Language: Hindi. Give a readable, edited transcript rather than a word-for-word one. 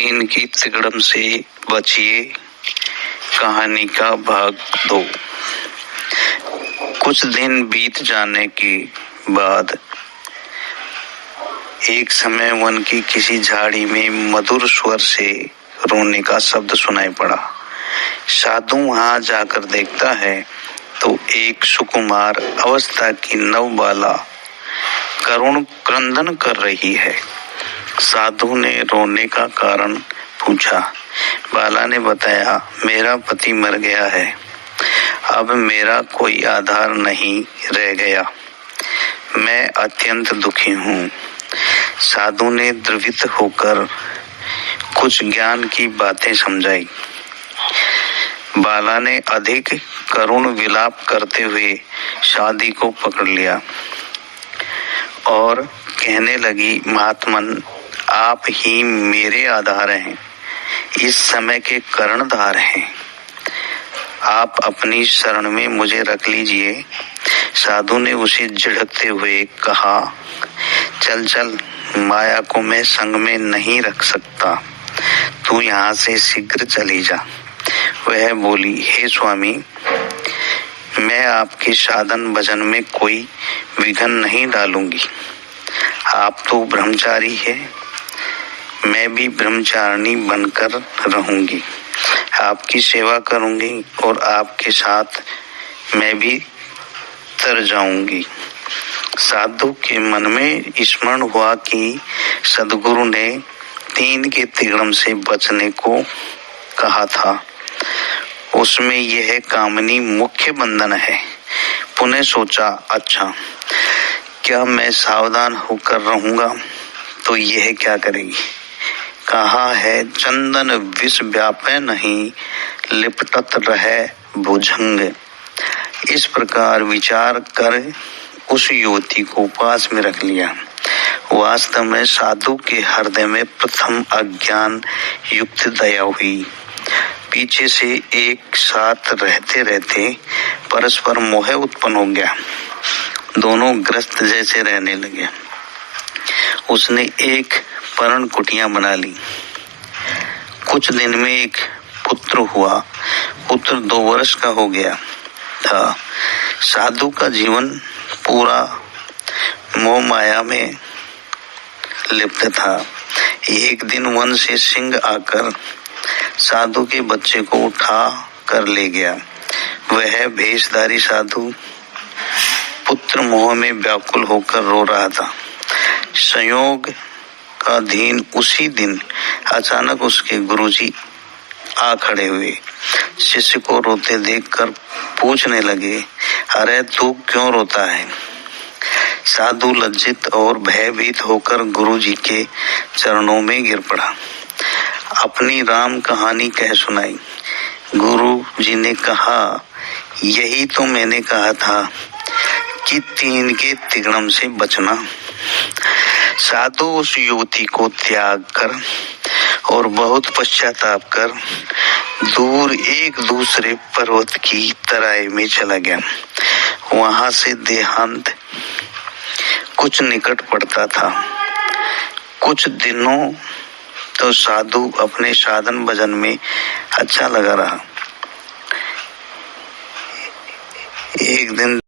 तीन की तिकड़म से बचिए कहानी का भाग 2। कुछ दिन बीत जाने के बाद एक समय वन की किसी झाड़ी में मधुर स्वर से रोने का शब्द सुनाई पड़ा। साधु वहां जाकर देखता है तो एक सुकुमार अवस्था की नवबाला करुण क्रंदन कर रही है। साधु ने रोने का कारण पूछा। बाला ने बताया, मेरा पति मर गया है, अब मेरा कोई आधार नहीं रह गया, मैं अत्यंत दुखी हूँ। साधु ने द्रवित होकर कुछ ज्ञान की बातें समझाई। बाला ने अधिक करुण विलाप करते हुए शादी को पकड़ लिया और कहने लगी, महात्मन, आप ही मेरे आधार हैं, इस समय के कर्णधार हैं, आप अपनी शरण में मुझे रख लीजिए। साधु ने उसे झिड़कते हुए कहा, चल चल, माया को मैं संग में नहीं रख सकता, तू यहाँ से शीघ्र चली जा। वह बोली, हे स्वामी, मैं आपके साधन भजन में कोई विघ्न नहीं डालूंगी। आप तो ब्रह्मचारी है, मैं भी ब्रह्मचारिणी बनकर रहूंगी, आपकी सेवा करूंगी और आपके साथ मैं भी तर जाऊंगी। साधु के मन में स्मरण हुआ कि सद्गुरु ने तीन के तिगड़म से बचने को कहा था, उसमें यह कामनी मुख्य बंधन है। पुनः सोचा, अच्छा, क्या मैं सावधान होकर रहूंगा तो यह क्या करेगी। कहा है, चंदन विष व्यापे नहीं, लिपटत रहे भुजंग। इस प्रकार विचार कर उस युवती को पास में रख लिया। वास्तव में साधु के हृदय में प्रथम अज्ञान युक्त दया हुई। पीछे से एक साथ रहते रहते परस्पर मोह उत्पन्न हो गया, दोनों ग्रस्त जैसे रहने लगे। उसने एक पर्ण कुटिया बना ली। कुछ दिन में एक पुत्र हुआ। पुत्र 2 वर्ष का हो गया था। साधु का जीवन पूरा मोह माया में लिप्त था। एक दिन वन से सिंह आकर साधु के बच्चे को उठा कर ले गया। वह भेषधारी साधु पुत्र मोह में व्याकुल होकर रो रहा था। संयोग का अधीन उसी दिन अचानक उसके गुरुजी आ खड़े हुए। शिष्य को रोते देखकर पूछने लगे, अरे तू क्यों रोता है। साधु लज्जित और भयभीत होकर गुरुजी के चरणों में गिर पड़ा। अपनी राम कहानी कह सुनाई। गुरु जी ने कहा, यही तो मैंने कहा था कि तीन के तिगड़म से बचना। साधु उस युवती को त्याग कर और बहुत पश्चाताप कर दूर एक दूसरे पर्वत की तराई में चला गया। वहां से देहांत कुछ निकट पड़ता था। कुछ दिनों तो साधु अपने साधन भजन में अच्छा लगा रहा। एक दिन